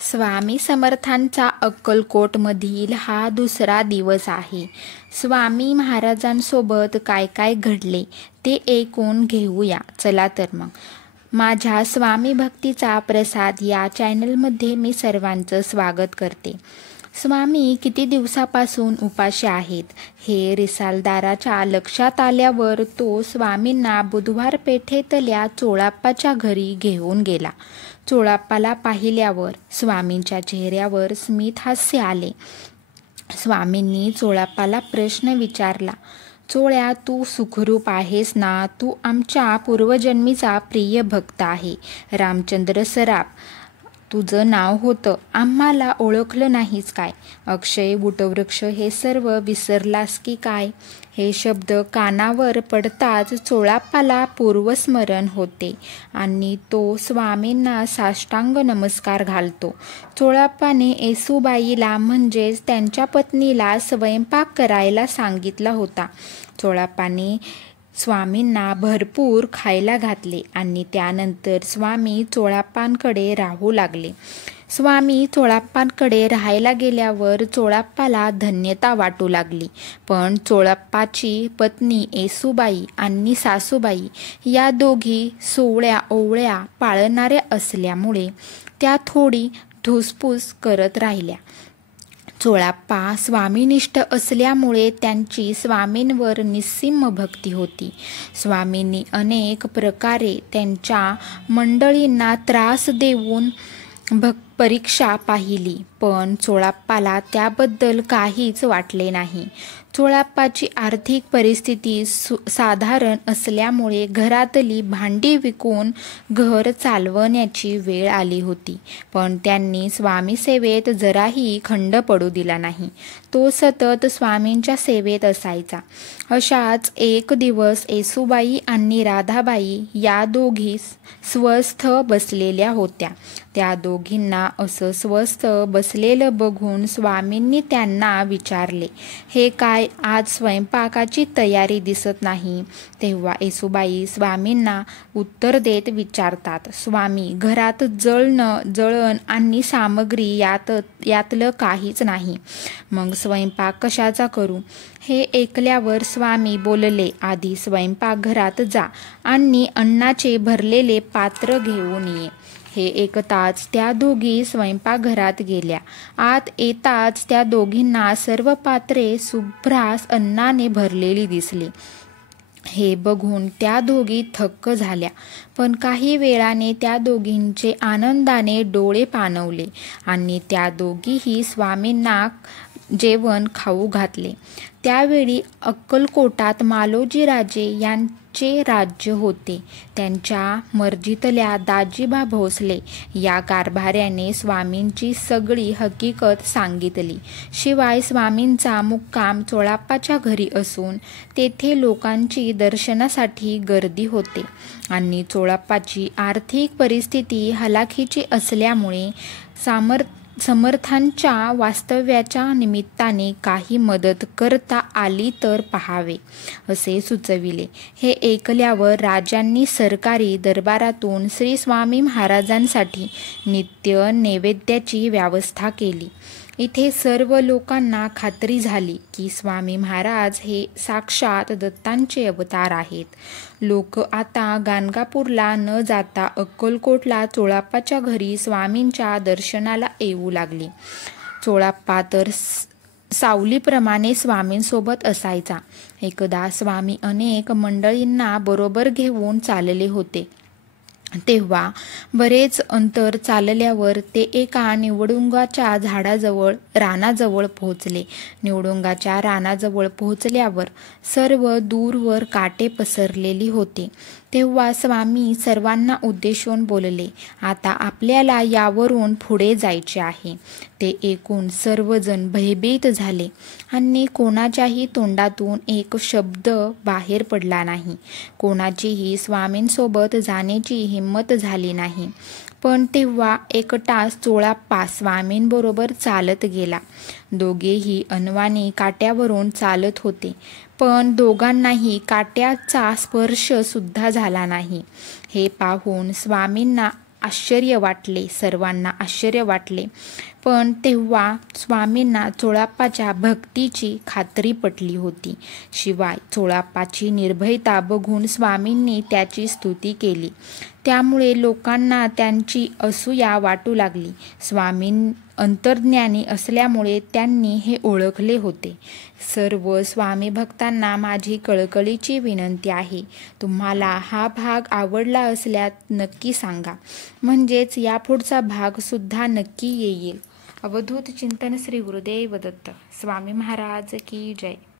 स्वामी समर्थांचा अक्कलकोटमधील हा दुसरा दिवस आहे. स्वामी महाराजांसोबत काय काय घडले ते ऐकून घेऊया. चला तर मग. माझ्या स्वामी भक्तीचा प्रसाद या चॅनलमध्ये मी सर्वांचं स्वागत करते. स्वामी किती दिवसापासून उपाशी आहेत हे रिसालदाराच्या लक्षात आल्यावर तो स्वामींना बुधवार पेठेतल्या चोळाप्पाच्या घरी घेऊन गेला. चोळाप्पाला पाहिल्यावर स्वामींच्या चेहऱ्यावर स्मित हास्य आले. स्वामींनी चोळाप्पाला प्रश्न विचारला, चोळ्या, तू सुखरूप आहेस ना? तू आमच्या पूर्वजन्मीचा प्रिय भक्त आहे. रामचंद्र सराफ तुझं नाव होतं. आम्हाला ओळखलं नाहीस काय? अक्षय, वटवृक्ष हे सर्व विसरलास की काय? हे शब्द कानावर पडताच चोळाप्पाला पूर्वस्मरण होते आणि तो स्वामींना साष्टांग नमस्कार घालतो. चोळाप्पाने येसूबाईला म्हणजेच त्यांच्या पत्नीला स्वयंपाक करायला सांगितला होता. चोळाप्पाने स्वामींना भरपूर खायला घातले आणि त्यानंतर स्वामी चोळाप्पांकडे राहू लागले. स्वामी चोळाप्पांकडे राहायला गेल्यावर चोळाप्पाला धन्यता वाटू लागली. पण चोळाप्पाची पत्नी येसूबाई आणि सासूबाई या दोघी सोवळ्या ओवळ्या पाळणाऱ्या असल्यामुळे त्या थोडी धुसफूस करत राहिल्या. चोळाप्पा स्वामीनिष्ठ असल्यामुळे त्यांची स्वामींवर निस्सीम भक्ती होती. स्वामींनी अनेक प्रकारे त्यांच्या मंडळींना त्रास देऊन परीक्षा पाहिली, पण चोळाप्पाला त्याबद्दल काहीच वाटले नाही. चोळाप्पाची आर्थिक परिस्थिती साधारण असल्यामुळे घरातली भांडी विकून घर चालवण्याची वेळ आली होती. पण त्यांनी स्वामी सेवेत जराही खंड पडू दिला नाही. तो सतत स्वामींच्या सेवेत असायचा. अशाच एक दिवस येसूबाई आणि राधाबाई या दोघी स्वस्थ बसलेल्या होत्या. त्या दोघींना असं स्वस्थ बसलेलं बघून स्वामींनी त्यांना विचारले, हे काय, आज स्वयंपाकाची तयारी दिसत नाही? तेव्हा येसूबाई स्वामींना उत्तर देत विचारतात, स्वामी, घरात जळण आणि सामग्री यातलं काहीच नाही. मग स्वयंपाक कशाचा करू? हे ऐकल्यावर स्वामी बोलले, आधी स्वयंपाकघरात जा आणि अन्नाचे भरलेले पात्र घेऊन ये. हे ऐकताच त्या दोघी स्वयंपाकघरात गेल्या. आत येताच त्या दोघींना सर्व पात्रे सुभ्रास अन्नाने भरलेली दिसली. हे बघून त्या दोघी थक्क झाल्या. पण काही वेळाने त्या दोघींचे आनंदाने डोळे पाणवले आणि त्या दोघीही स्वामींना जेवण खाऊ घातले. त्यावेळी अक्कलकोटात मालोजी राजे यांचे राज्य होते. त्यांच्या मर्जीतल्या दाजीबा भोसले या कारभाऱ्याने स्वामींची सगळी हकीकत सांगितली. शिवाय स्वामींचा मुक्काम चोळाप्पाच्या घरी असून तेथे लोकांची दर्शनासाठी गर्दी होते आणि चोळाप्पाची आर्थिक परिस्थिती हलाखीची असल्यामुळे समर्थांच्या वास्तव्याच्या निमित्ताने काही मदत करता आली तर पाहावे असे सुचविले. हे ऐकल्यावर राजांनी सरकारी दरबारातून श्री स्वामी महाराजांसाठी नित्य नैवेद्याची व्यवस्था केली. इथे सर्व लोकांना खात्री झाली की स्वामी महाराज हे साक्षात दत्तांचे अवतार आहेत. लोक आता गाणगापूरला न जाता अक्कलकोटला चोळाप्पाच्या घरी स्वामींच्या दर्शनाला येऊ लागले. चोळाप्पा तर सावलीप्रमाणे स्वामींसोबत असायचा. एकदा स्वामी अनेक मंडळींना बरोबर घेऊन चालले होते. तेव्हा बरेच अंतर चालल्यावर ते एका निवडुंगाच्या रानाजवळ पोहोचले. निवडुंगाच्या रानाजवळ पोहोचल्यावर सर्व दूरवर काटे पसरलेली होते. तेव्हा स्वामी सर्वांना उद्देशून बोलले, आता आपल्याला यावरून पुढे जायचे आहे. ते ऐकून सर्वजण भयभीत झाले आणि कोणाच्याही तोंडातून एक शब्द बाहेर पडला नाही. कोणाचीही स्वामींसोबत जाण्याची हिंमत झाली नाही. पण तेव्हा एकटाच चोळाप्पा स्वामींबरोबर चालत गेला. दोघेही अनवाणी काट्यावरून चालत होते, पण दोघांनाही काट्याचा स्पर्श सुद्धा झाला नाही. हे पाहून स्वामींना आश्चर्य वाटले, सर्वांना आश्चर्य वाटले. पण तेव्हा स्वामींना चोळाप्पाच्या भक्तीची खात्री पटली होती. शिवाय चोळाप्पाची निर्भयता बघून स्वामींनी त्याची स्तुती केली. त्यामुळे लोकांना त्यांची असूया वाटू लागली. स्वामी अंतर्ज्ञानी असल्यामुळे त्यांनी हे ओळखले होते. सर्व स्वामी भक्तांना माझी कळकळीची विनंती आहे, तुम्हाला हा भाग आवडला असल्यास नक्की सांगा, म्हणजेच यापुढचा भाग सुद्धा नक्की येईल. अवधूत चिंतन श्री गुरुदेव दत्त. स्वामी महाराज की जय.